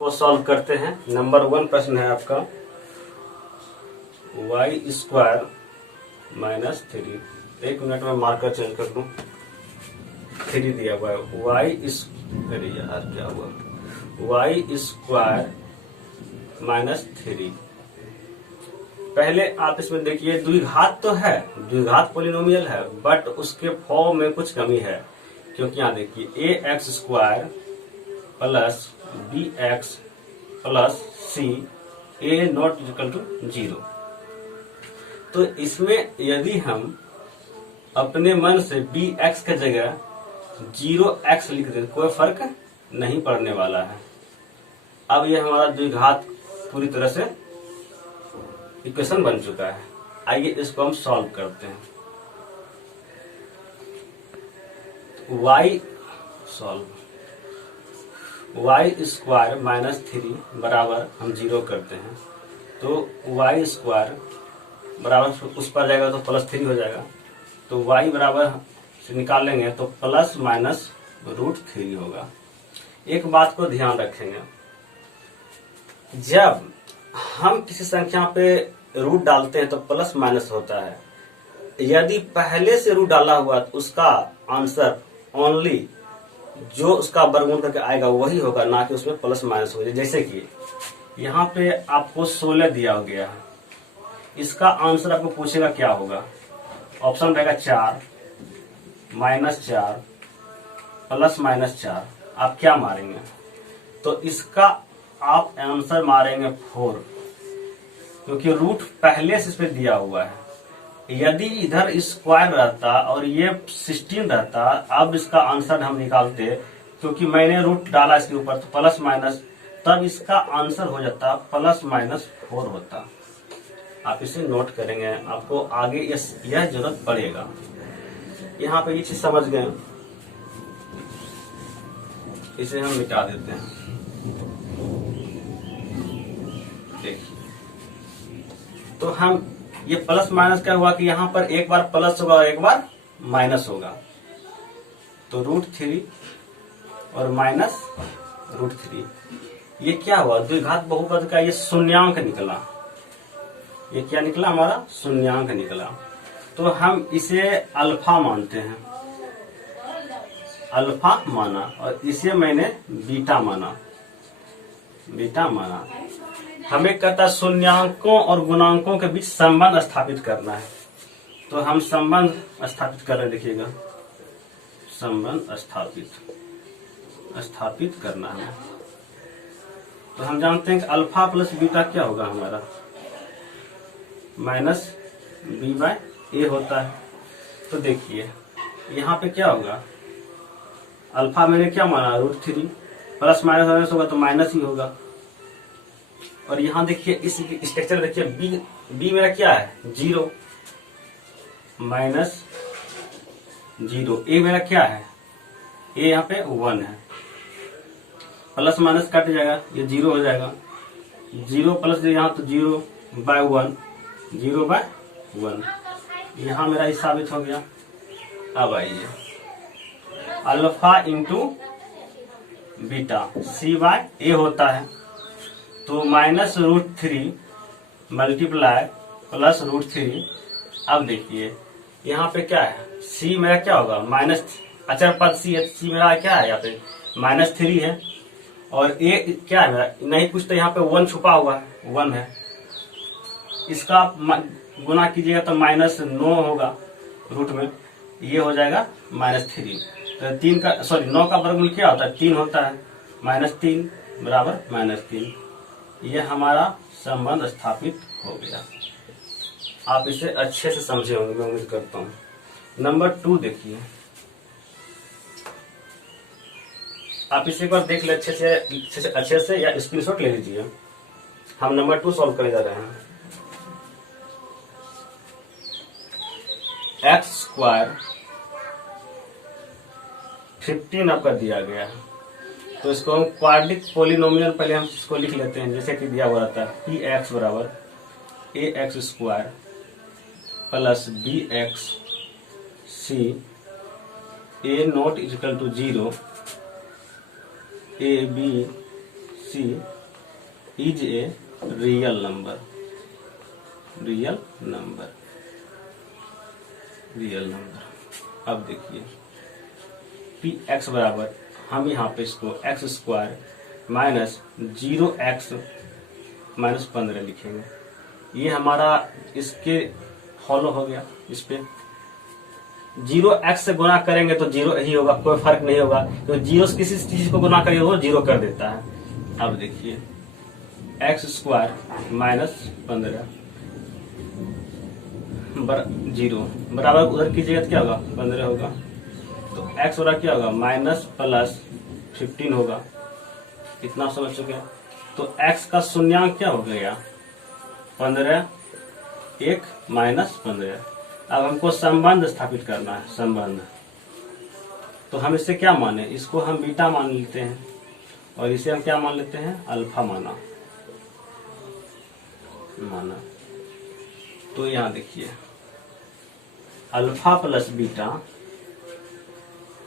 को सॉल्व करते हैं। नंबर 1 प्रश्न है आपका y स्क्वायर माइनस 3। एक मिनट में मार्कर चेंज कर दूं। 3 दिया हुआ है अरे यार क्या हुआ, y स्क्वायर माइनस 3। पहले आप इसमें देखिए द्विघात तो है, द्विघात पोलिनोमियल है, बट उसके फॉर्म में कुछ कमी है। क्योंकि यहाँ देखिए A x square plus B x plus C A not equal to 0। तो इसमें यदि हम अपने मन से बी एक्स के जगह 0x लिख दें कोई फर्क नहीं पड़ने वाला है। अब यह हमारा द्विघात पूरी तरह से इक्वेशन बन चुका है। आइए इसको हम सॉल्व करते हैं। y स्क्वायर माइनस 3 बराबर हम 0 करते हैं, तो y स्क्वायर बराबर उस पर जाएगा तो प्लस 3 हो जाएगा। तो y बराबर से निकाल लेंगे तो प्लस माइनस √3 होगा। एक बात को ध्यान रखेंगे, जब हम किसी संख्या पे रूट डालते हैं तो प्लस माइनस होता है। यदि पहले से रूट डाला हुआ तो उसका आंसर ओनली जो उसका वर्गमूल करके आएगा वही होगा, ना कि उसमें प्लस माइनस हो जाए। जैसे कि यहाँ पे आपको 16 दिया गया है, इसका आंसर आपको पूछेगा क्या होगा। ऑप्शन रहेगा 4 -4 प्लस -4। आप क्या मारेंगे? तो इसका आप आंसर मारेंगे 4, क्योंकि रूट पहले से इस पे दिया हुआ है। यदि इधर स्क्वायर रहता और ये 16 रहता, अब इसका आंसर हम निकालते, क्योंकि मैंने रूट डाला इसके ऊपर तो प्लस माइनस, तब इसका आंसर हो जाता +-4 होता। आप इसे नोट करेंगे, आपको आगे यह जरूरत पड़ेगा। यहाँ पे ये चीज समझ गए, इसे हम मिटा देते हैं। देखिए, तो हम ये प्लस माइनस क्या हुआ कि यहाँ पर एक बार प्लस होगा और एक बार माइनस होगा। तो √3 और माइनस √3, ये क्या हुआ? द्विघात बहुपद का ये शून्यांक निकला। ये क्या निकला? हमारा शून्यांक निकला। तो हम इसे अल्फा मानते हैं, अल्फा माना, और इसे मैंने बीटा माना। हमें कहता है शून्यांकों और गुणांकों के बीच संबंध स्थापित करना है। तो हम संबंध स्थापित कर रहे, देखिएगा, संबंध स्थापित करना है। तो हम जानते हैं कि अल्फा प्लस बीटा क्या होगा हमारा, -b/a होता है। तो देखिए यहाँ पे क्या होगा, अल्फा मैंने क्या माना √3, प्लस माइनस होगा तो माइनस ही होगा। और यहाँ देखिए इस स्ट्रक्चर देखिए, बी मेरा क्या है 0 -0, ए मेरा क्या है, ए यहाँ पे 1 है। प्लस माइनस कट जाएगा, ये 0 हो जाएगा। 0 प्लस यहाँ तो 0/1, 0/1, यहाँ मेरा ही साबित हो गया। अब आइए, अल्फा इंटू बीटा c/a होता है, तो -√3 मल्टीप्लाई प्लस √3। अब देखिए यहाँ पे क्या है, c मेरा क्या होगा माइनस, अचर पद c है, c मेरा क्या है यहाँ पे -3 है, और a क्या है मेरा, नहीं कुछ तो यहाँ पे 1 छुपा हुआ है, 1 है। इसका गुना कीजिएगा तो -9 होगा रूट में, ये हो जाएगा -3। तो 9 का वर्गमूल क्या होता है, 3 होता है, -3 बराबर -3। यह हमारा संबंध स्थापित हो गया। आप इसे अच्छे से समझे होंगे, मैं उम्मीद करता हूँ। नंबर 2 देखिए, आप इसे एक बार देख ले अच्छे से या स्क्रीनशॉट ले लीजिए। हम नंबर 2 सॉल्व करने जा रहे हैं। x स्क्वायर 15 आपका दिया गया है, तो इसको हम क्वाड्रिक पोलिनोमियल पहले हम इसको लिख लेते हैं, जैसे कि दिया हुआ रहता है px बराबर ax square plus bx c a not equal to 0 a b C is a real number, real number, real number. अब देखिए पी एक्स बराबर, हम यहाँ पे इसको x square minus 0x minus 15 लिखेंगे। ये हमारा इसके फॉलो हो गया। इस पे 0x से गुना करेंगे तो 0 ही होगा, कोई फर्क नहीं होगा। तो 0 से किसी चीज को गुना करेंगे वो 0 कर देता है। अब देखिए एक्स स्क्वायर माइनस 15 0 बराबर उधर कीजिएगा तो क्या होगा 15 होगा। तो एक्स बराबर क्या होगा माइनस प्लस 15 होगा। इतना समझ चुके हैं। तो एक्स का शून्यांक क्या हो गया 15 1 माइनस 15। अब हमको संबंध स्थापित करना है, संबंध। तो हम इससे क्या माने, इसको हम बीटा मान लेते हैं और इसे हम क्या मान लेते हैं अल्फा माना। तो यहां देखिए alpha plus beta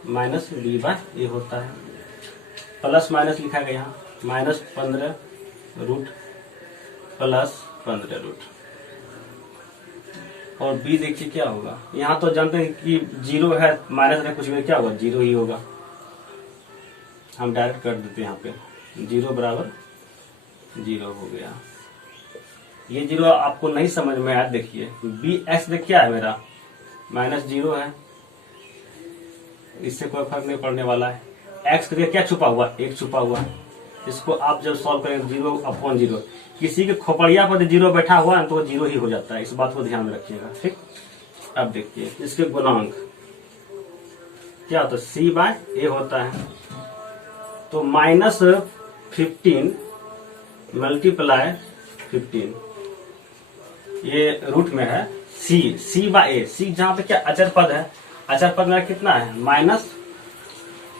minus b by a होता है। प्लस माइनस लिखा गया यहाँ, माइनस 15 रूट प्लस 15 रूट। और बी देखिए क्या होगा, यहाँ तो जानते हैं कि 0 है, माइनस है, कुछ भी क्या होगा 0 ही होगा। हम डायरेक्ट कर देते हैं यहाँ पे 0 बराबर 0 हो गया। ये 0 आपको नहीं समझ में आया, देखिए बी एक्स देख क्या है मेरा माइनस 0 है, इससे कोई फर्क नहीं पड़ने वाला है। एक्स के क्या छुपा हुआ 1 छुपा हुआ है। इसको आप जब सॉल्व करेंगे 0/0, किसी के खोपड़िया पर 0 बैठा हुआ है तो वो 0 ही हो जाता है। इस बात को ध्यान में रखिएगा, ठीक। अब देखिए इसके गुणांक क्या होता है सी बाय ए होता है। तो माइनस 15 मल्टीप्लाई 15, ये रूट में है सी बाय ए। सी जहां पे क्या अचर पद है, अचर पद मेरा कितना है माइनस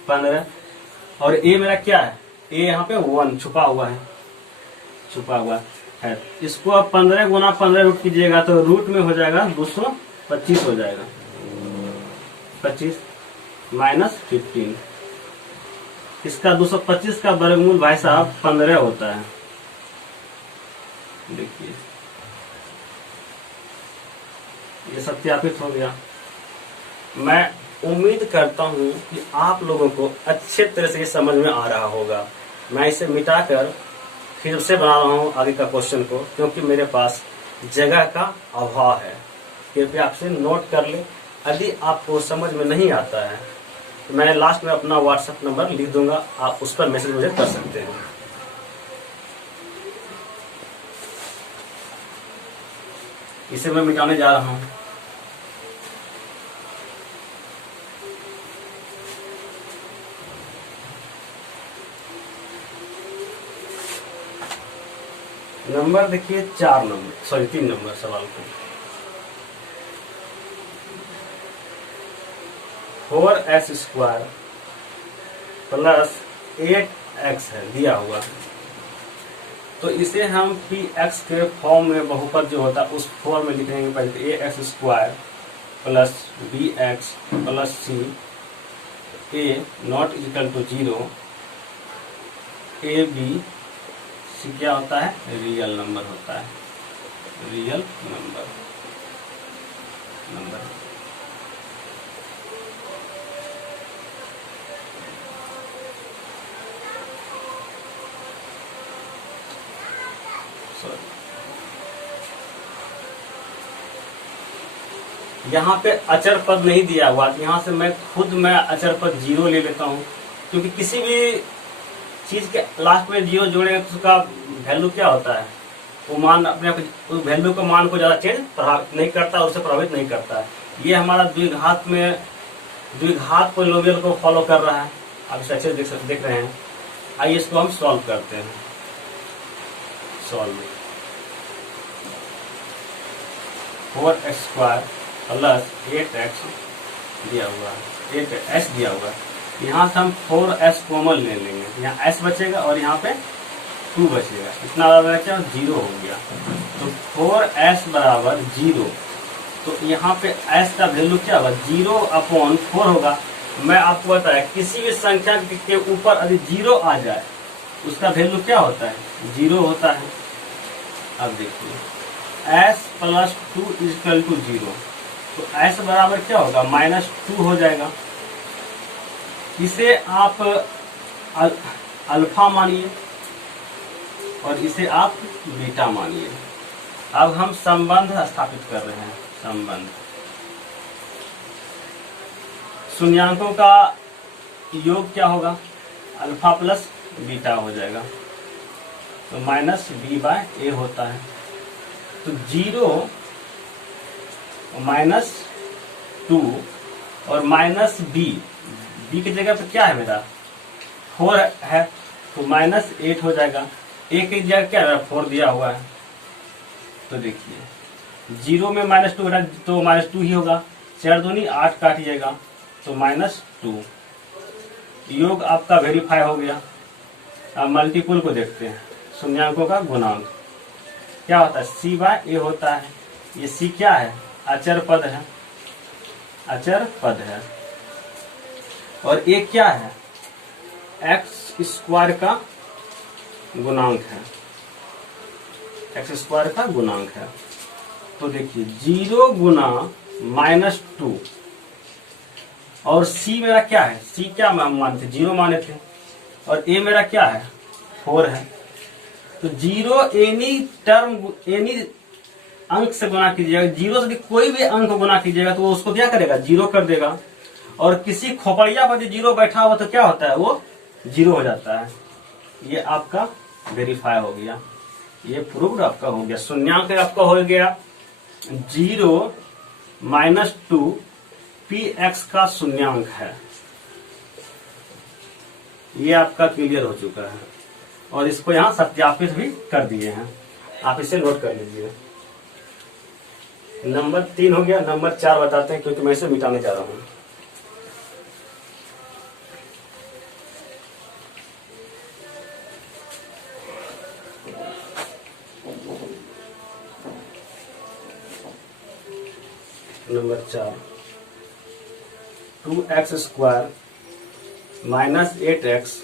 15 और ए मेरा क्या है ए यहाँ पे 1 छुपा हुआ है। इसको अब 15 गुना 15 रूट कीजिएगा तो रूट में हो जाएगा 225 हो जाएगा। 25 माइनस 15, इसका 225 का वर्गमूल भाई साहब 15 होता है। देखिए ये सत्यापित हो गया। मैं उम्मीद करता हूं कि आप लोगों को अच्छे तरह से ये समझ में आ रहा होगा। मैं इसे मिटाकर फिर से बना रहा हूं आगे का क्वेश्चन को, क्योंकि मेरे पास जगह का अभाव है। कृपया आपसे नोट कर ले। यदि आपको समझ में नहीं आता है तो मैं लास्ट में अपना व्हाट्सएप नंबर लिख दूंगा, आप उस पर मैसेज मुझे कर सकते हैं। इसे मैं मिटाने जा रहा हूं। नंबर देखिए 3 नंबर सवाल को 4x स्क्वायर प्लस 8x है दिया हुआ। तो इसे हम px के फॉर्म में बहुपद जो होता है उस फॉर्म में लिखेंगे। पहले ax square plus bx plus c a not equal to 0 a b c क्या होता है रियल नंबर होता है, रियल नंबर। यहाँ पे अचर पद नहीं दिया हुआ, यहाँ से मैं अचर पद 0 ले लेता हूँ, क्योंकि किसी भी चीज के लास्ट में 0 जोड़ेंगे तो उसका वैल्यू क्या होता है, वो मान अपने उस वैल्यू को मान को ज्यादा चेंज प्रभावित नहीं करता, उससे प्रभावित नहीं करता है। ये हमारा द्विघात पोलिनोमियल को फॉलो कर रहा है। आप इसे अच्छे देख रहे हैं। आइए इसको हम सॉल्व करते हैं। Solve 4x square plus 8x दिया हुआ है, 8s दिया हुआ है। यहाँ से हम 4s कॉमन ले लेंगे, यहाँ s बचेगा और यहाँ पे 2 बचेगा। इतना बचा 0 हो गया। तो 4s बराबर 0। तो यहाँ पे s का वैल्यू क्या होगा 0/4 होगा। मैं आपको बताया किसी भी संख्या के ऊपर यदि 0 आ जाए उसका वैल्यू क्या होता है, 0 होता है। अब देखिए s प्लस 2 इजकल टू 0, तो s बराबर क्या होगा, -2 हो जाएगा। इसे आप अल्फा मानिए और इसे आप बीटा मानिए। अब हम संबंध स्थापित कर रहे हैं। संबंध शून्यांकों का योग क्या होगा, अल्फा प्लस बीटा हो जाएगा, तो -b/a होता है। तो 0 -2 और -b, b की जगह पे क्या है मेरा 4 है, तो -8 हो जाएगा। a की जगह क्या है 4 दिया हुआ है, तो देखिए 0 में -2 है तो -2 ही होगा, 4 दूनी 8 काटिएगा तो -2। योग आपका वेरीफाई हो गया। अब मल्टीपुल को देखते हैं, शून्यांकों का गुणांक क्या होता है, c/a होता है। ये c क्या है, अचर पद है, अचर पद है। और a क्या है, x² का गुणांक है, x² का गुणांक है। तो देखिए 0 गुना -2 और c मेरा क्या है, c क्या हम मानते 0 माने थे, और a मेरा क्या है 4 है। तो 0 एनी टर्म, एनी अंक से गुना कीजिएगा, 0 से कोई भी अंक गुना कीजिएगा तो वो उसको क्या करेगा, 0 कर देगा। और किसी खोपड़िया पर 0 बैठा हुआ तो क्या होता है, वो 0 हो जाता है। ये आपका वेरीफाई हो गया, ये प्रूव्ड आपका हो गया। शून्यांक आपका हो गया 0 -2 px का शून्यांक है। ये आपका क्लियर हो चुका है और इसको यहां सत्यापित भी कर दिए हैं, आप इसे नोट कर लीजिए। नंबर 3 हो गया। नंबर 4 बताते हैं क्योंकि मैं इसे मिटाने जा रहा हूं। नंबर 4 2x² -8x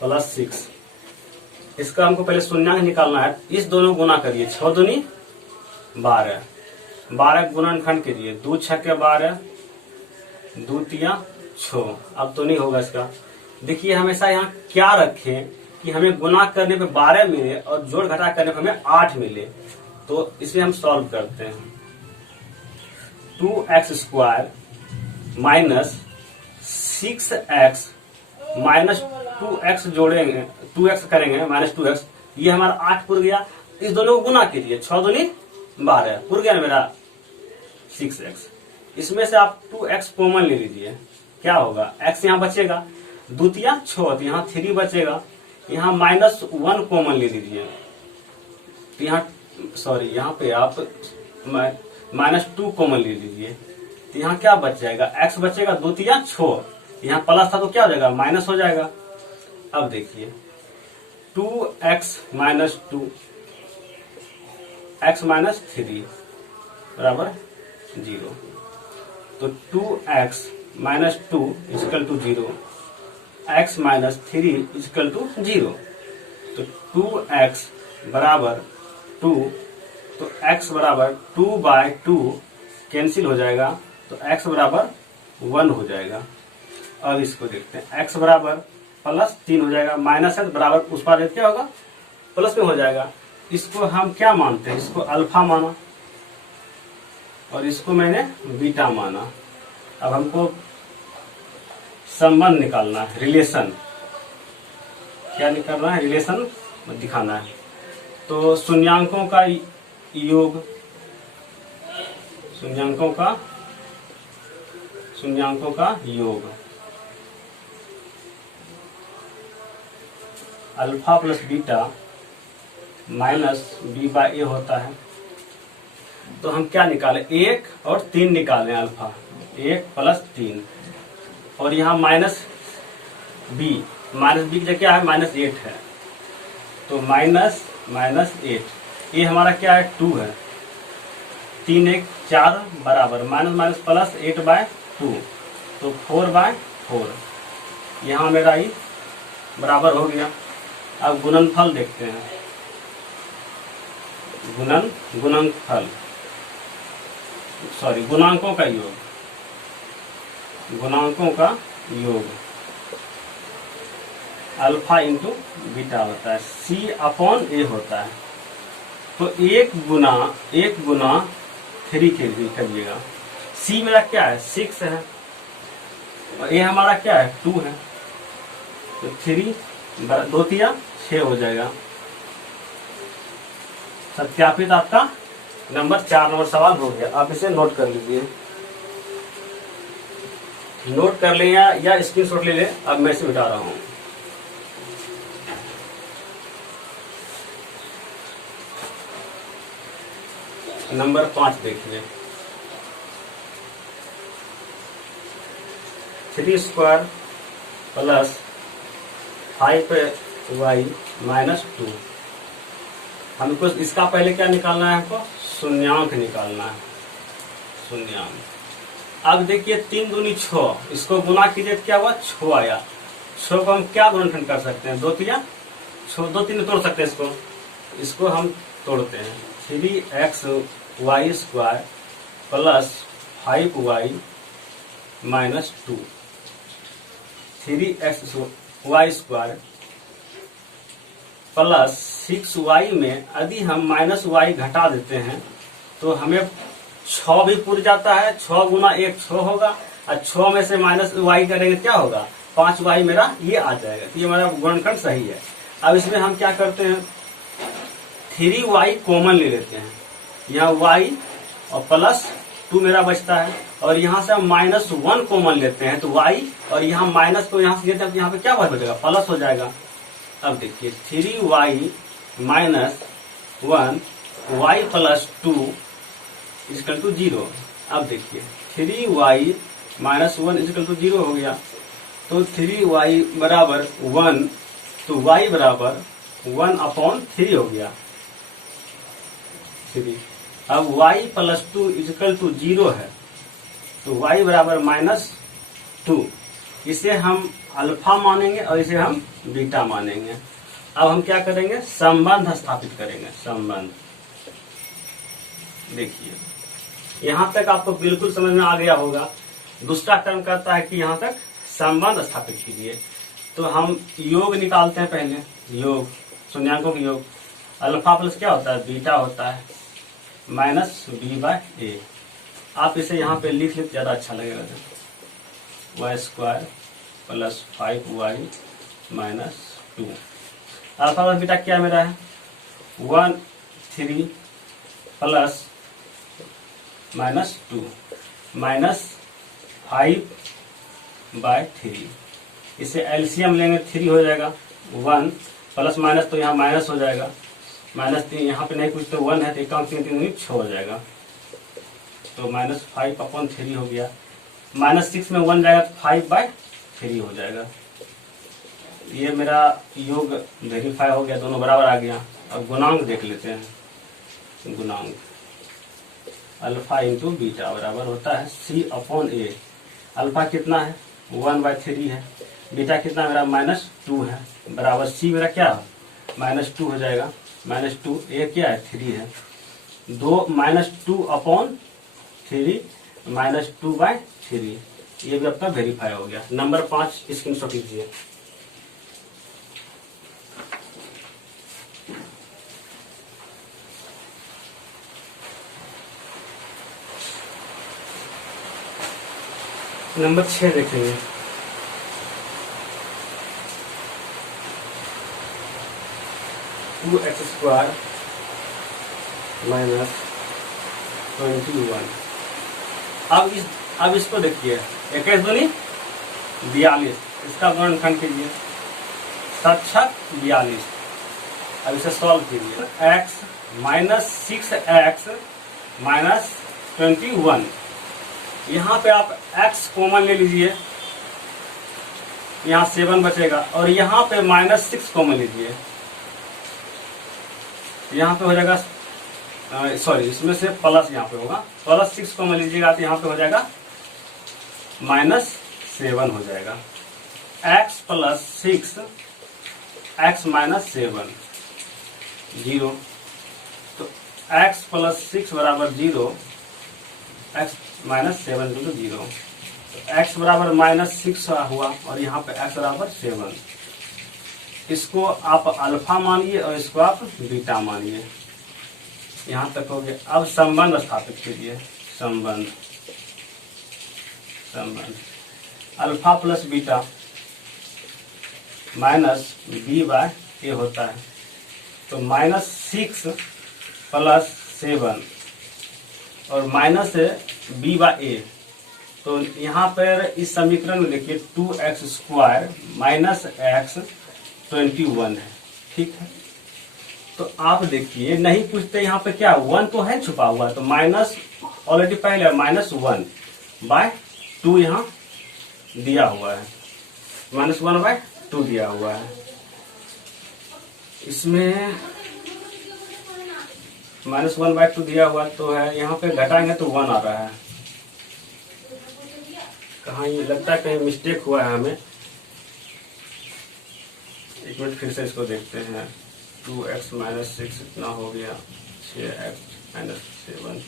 + 6, इसका हमको पहले शून्यांक निकालना है। इस दोनों गुना करिए, 6 दूनी 12, 12 गुणनखंड कीजिए, 2 6 12, 2 3 6। अब तो नहीं होगा इसका। देखिए हमेशा यहाँ क्या रखें कि हमें गुना करने पे 12 मिले और जोड़ घटा करने पे हमें 8 मिले। तो इसे हम सॉल्व करते हैं। 2x² -6x -2x जोड़ेंगे, 2x करेंगे -2x, ये हमारा 8 पुर गया। इस दोनों को गुना कीजिए, 6 दूनी 12 पुर गया मेरा 6x। इसमें से आप 2x कॉमन ले लीजिए, क्या होगा, x यहाँ बचेगा, 2 3 6, यहाँ 3 बचेगा, यहाँ -1 कॉमन ले लीजिए, तो यहाँ सॉरी यहाँ पे आप -2 कॉमन ले लीजिए, तो यहाँ क्या बच जाएगा, x बचेगा, 2 3 6, यहाँ प्लस था तो क्या हो जाएगा, माइनस हो जाएगा। अब देखिए 2x - 2 x - 3 बराबर 0, तो 2x - 2 = 0, x - 3 = 0, तो 2x बराबर 2, तो x बराबर 2/2 कैंसिल हो जाएगा, तो x बराबर 1 हो जाएगा। अब इसको देखते हैं, x बराबर +3 हो जाएगा, माइनस है बराबर उस पर क्या होगा, प्लस में हो जाएगा। इसको हम क्या मानते हैं, इसको अल्फा माना और इसको मैंने बीटा माना। अब हमको संबंध निकालना है, रिलेशन क्या निकालना है, रिलेशन दिखाना है। तो शून्यांकों का योग, शून्यांकों का योग अल्फा प्लस बीटा -b/a होता है। तो हम क्या निकालें, 1 और 3 निकालें, अल्फा 1 + 3, और यहाँ -b की जगह क्या है, -8 है, तो -8, ये हमारा क्या है 2 है, 3 1 4 बराबर -8/2, तो 4/4, यहाँ मेरा ये बराबर हो गया। अब गुणनफल देखते हैं, गुणनफल सॉरी गुणांकों का योग, गुणांकों का योग अल्फा इंटू बीटा होता है, C अपॉन A होता है। तो एक गुना 3 के लिए करिएगा। C मेरा क्या है 6 है और A हमारा क्या है 2 है, तो 3 2 3 6 हो जाएगा। सत्यापित आपका नंबर 4 नंबर सवाल हो गया। आप इसे नोट कर लीजिए, नोट कर लें या स्क्रीनशॉट ले लें। अब मैं इसे मिटा रहा हूं। नंबर 5 देखिए, 3 स्क्वायर प्लस 5y माइनस 2। हमको इसका पहले क्या निकालना है, हमको शून्यांक निकालना है, शून्यांक। अब देखिए 3 दूनी 6, इसको गुना कीजिए क्या हुआ 6 आया। 6 को हम क्या गुणनखंड कर सकते हैं 2 3 6, 2 3 तोड़ सकते हैं इसको हम तोड़ते हैं। 3xy square plus 5y minus 2, 3xy square plus 6y में यदि हम माइनस y घटा देते हैं तो हमें 6 भी पूर जाता है। 6 गुना 1 6 होगा और 6 में से माइनस y करेंगे क्या होगा 5y मेरा ये आ जाएगा। तो ये हमारा गुणनखंड सही है। अब इसमें हम क्या करते हैं 3y कॉमन ले लेते हैं, यहाँ y और प्लस 2 मेरा बचता है और यहाँ से हम -1 कॉमन लेते हैं तो y और यहाँ माइनस को यहाँ से लेते हैं तो यहाँ पे क्या बचेगा प्लस हो जाएगा। अब देखिए 3y minus 1 y plus 2 equal to 0। अब देखिए 3y माइनस 1 इक्वल टू 0 हो गया, तो 3y बराबर 1, तो y बराबर 1 अपॉन 3 हो गया 3। अब y प्लस 2 इक्वल टू 0 है, तो y बराबर -2। इसे हम अल्फा मानेंगे और इसे हम बीटा मानेंगे। अब हम क्या करेंगे संबंध स्थापित करेंगे। संबंध देखिए यहां तक आपको बिल्कुल समझ में आ गया होगा। दूसरा क्रम कहता है कि यहां तक संबंध स्थापित कीजिए। तो हम योग निकालते हैं पहले, योग शून्यांकों के योग। अल्फा प्लस क्या होता है बीटा होता है माइनस b/a। आप इसे यहाँ पे लिख लेते ज्यादा अच्छा लगेगा। y square plus 5y minus 2। Alpha plus beta क्या मेरा है 1 3 प्लस -2 माइनस 5/3। इसे एलसीएम लेंगे 3 हो जाएगा। 1 प्लस माइनस तो यहाँ माइनस हो जाएगा, -3 यहाँ पे नहीं कुछ तो 1 है तो 1 3 3 6 हो जाएगा, तो -5/3 हो गया। -6 में 1 जाएगा तो 5/3 हो जाएगा। ये मेरा योग वेरीफाई हो गया, दोनों बराबर आ गया। अब गुणांक देख लेते हैं। गुणांक अल्फा इंटू बीटा बराबर होता है C/A। अल्फा कितना है 1/3 है, बीटा कितना मेरा -2 है, बराबर C मेरा क्या है -2 हो जाएगा। -2 A क्या है 3 है, 2 -2/3 -2/3। ये भी आपका वेरीफाई हो गया। नंबर 5 स्क्रीनशॉट लीजिए। नंबर 6 देखेंगे। Two x square minus 21। अब इसको देखिए 21 दूनी 42, इसका गुणनखंड कीजिए 7×42। अब इसे सॉल्व कीजिए। x -6x -21, यहाँ पे आप x कॉमन ले लीजिए, यहाँ 7 बचेगा और यहाँ पे -6 कॉमन लीजिए, यहाँ पे हो जाएगा सॉरी इसमें से प्लस यहाँ पे होगा, +6 कॉमन लीजिएगा तो यहाँ पे हो जाएगा -7 हो जाएगा। x + 6 x माइनस 7 0, तो x प्लस 6 बराबर 0, x माइनस 7 बिल्कुल 0, तो x बराबर माइनस 6 हुआ और यहाँ पे x बराबर 7। इसको आप अल्फा मानिए और इसको आप बीटा मानिए। यहाँ तक हो गया। अब संबंध स्थापित कीजिए। संबंध alpha plus beta minus b by a होता है। तो माइनस 6 प्लस 7 और माइनस बी बाय ए, तो यहाँ पर इस समीकरण में देखिए 2x² माइनस x 21 है। ठीक है, तो आप देखिए नहीं पूछते यहाँ पे क्या 1 तो है छुपा हुआ, तो माइनस ऑलरेडी पहले माइनस 1 बाय 2 यहाँ दिया हुआ है, माइनस 1 बाय 2 दिया हुआ है। इसमें माइनस 1 बाय 2 दिया हुआ तो है, यहाँ पे घटाएंगे तो 1 आ रहा है। कहाँ ये लगता है कहीं मिस्टेक हुआ है हमें। एक मिनट फिर से इसको देखते हैं। 2x माइनस 6 इतना हो गया, 6x माइनस 7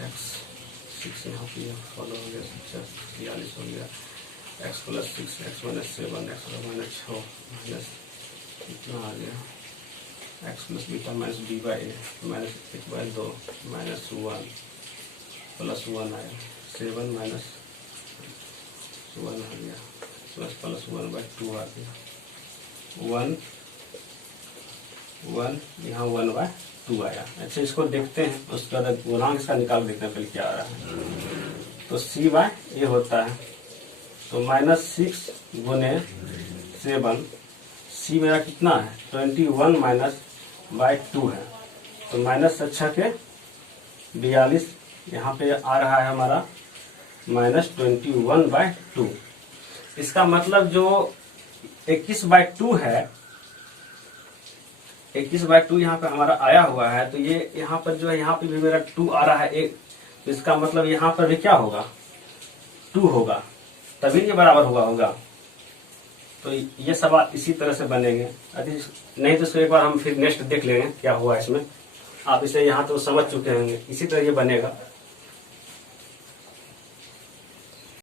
x 6 यहाँ पे फॉलो हो गया, 46 हो गया, x plus 6 x minus 7 x minus 6 minus इतना आ गया, x plus beta minus B by A minus 1/2 minus 1 plus 1 आया, 7 माइनस 1 आ गया, प्लस 1/2 आ गया, 1 यहाँ 1/2 आया। अच्छा इसको देखते हैं, उसके बाद गुणांक इसका निकाल देखते हैं पहले क्या आ रहा है। तो c बाय ए होता है, तो माइनस 6 गुने 7, c मेरा कितना है 21 माइनस बाय 2 है, तो माइनस 6 के 42, यहाँ पे आ रहा है हमारा माइनस 21/2। इसका मतलब जो 21/2 है, 21/2 यहाँ पे हमारा आया हुआ है, तो ये यहाँ पर जो है यहाँ पे भी मेरा 2 आ रहा है एक, तो इसका मतलब यहाँ पर भी क्या होगा 2 होगा, तभी ये बराबर होगा। तो ये सवाल इसी तरह से बनेंगे। यदि नहीं तो इसको एक बार हम फिर नेक्स्ट देख लेंगे क्या हुआ इसमें। आप इसे यहाँ तो समझ चुके होंगे, इसी तरह ये बनेगा।